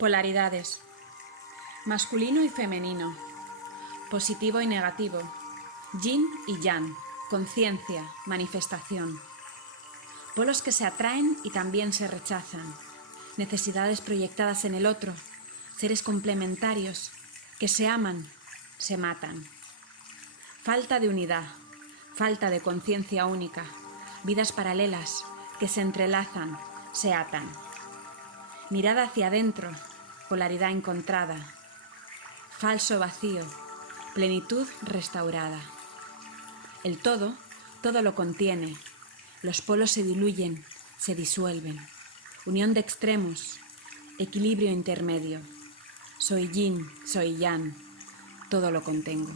Polaridades. Masculino y femenino. Positivo y negativo. Yin y yang. Conciencia, manifestación. Polos que se atraen y también se rechazan. Necesidades proyectadas en el otro. Seres complementarios que se aman, se matan. Falta de unidad. Falta de conciencia única. Vidas paralelas que se entrelazan, se atan. Mirada hacia adentro, polaridad encontrada. Falso vacío, plenitud restaurada. El todo lo contiene. Los polos se diluyen, se disuelven. Unión de extremos, equilibrio intermedio. Soy yin, soy yang, todo lo contengo.